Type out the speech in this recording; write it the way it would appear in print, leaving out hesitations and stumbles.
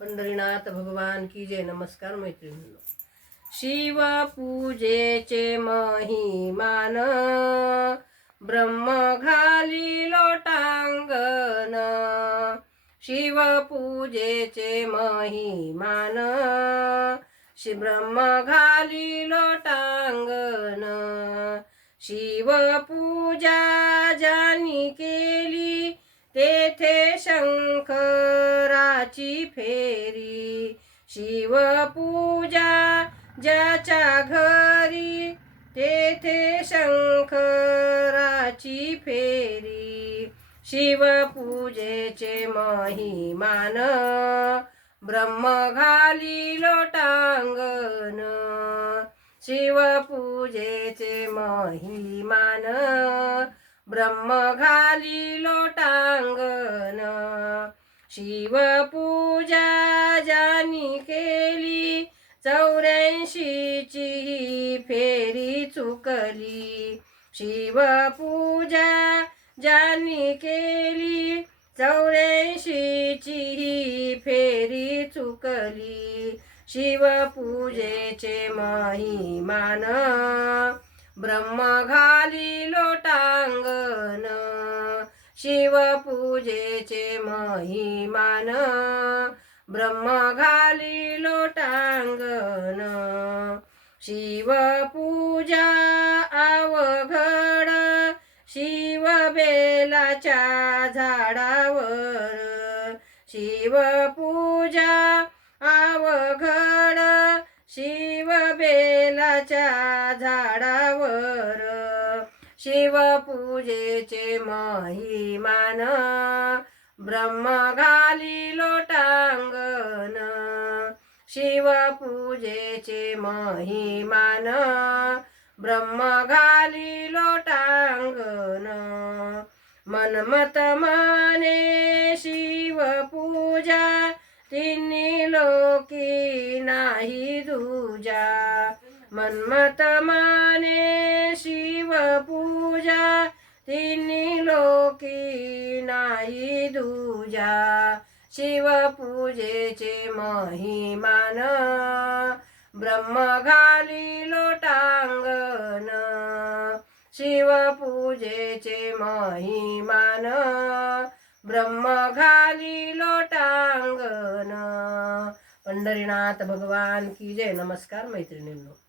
पंढरीनाथ भगवान की जय। नमस्कार मैत्रिणींनो, शिव पूजेचे महिमान ब्रह्म घाली लोटांगण। शिव पूजेचे महिमान ब्रह्म घाली लोटांगण। शिव पूजा ज्यानी केली तेथे शंकराची फेरी। शिव पूजा ज्याच्या घरी तेथे शंकराची फेरी। शिव पूजेचे महिमान ब्रह्म घाली लोटांगण। शिव पूजेचे महिमान ब्रह्म घाली लोटांगण। शिव पूजा ज्यानी केली 84ची फेरी चुकली। शिव पूजा ज्यानी केली 84ची फेरी चुकली। शिव पूजेचे महिमान ब्रह्म घाली लोटांगण। शिव पूजेचे महिमान ब्रह्म घाली लोटांगण। शिव पूजा अवघड शिव बेलाच्या झाडावर। शिव पूजा अवघड शिव बेलाच्या झाडावर। शिव पूजेचे महिमान ब्रह्म घाली लोटांगण। शिव पूजेचे महिमान ब्रह्म घाली लोटांगण। मनमत माने शिव पूजा तिन्ही लोकी नाही दूजा। मनमत माने शिव पूजा तिन्ही लोकी नाही दूजा। शिव पूजेचे महिमान ब्रह्म घाली लोटांगण। शिव पूजेचे महिमान ब्रह्म घाली लोटांगण। पंढरीनाथ भगवान की जय। नमस्कार मैत्रिणींनो.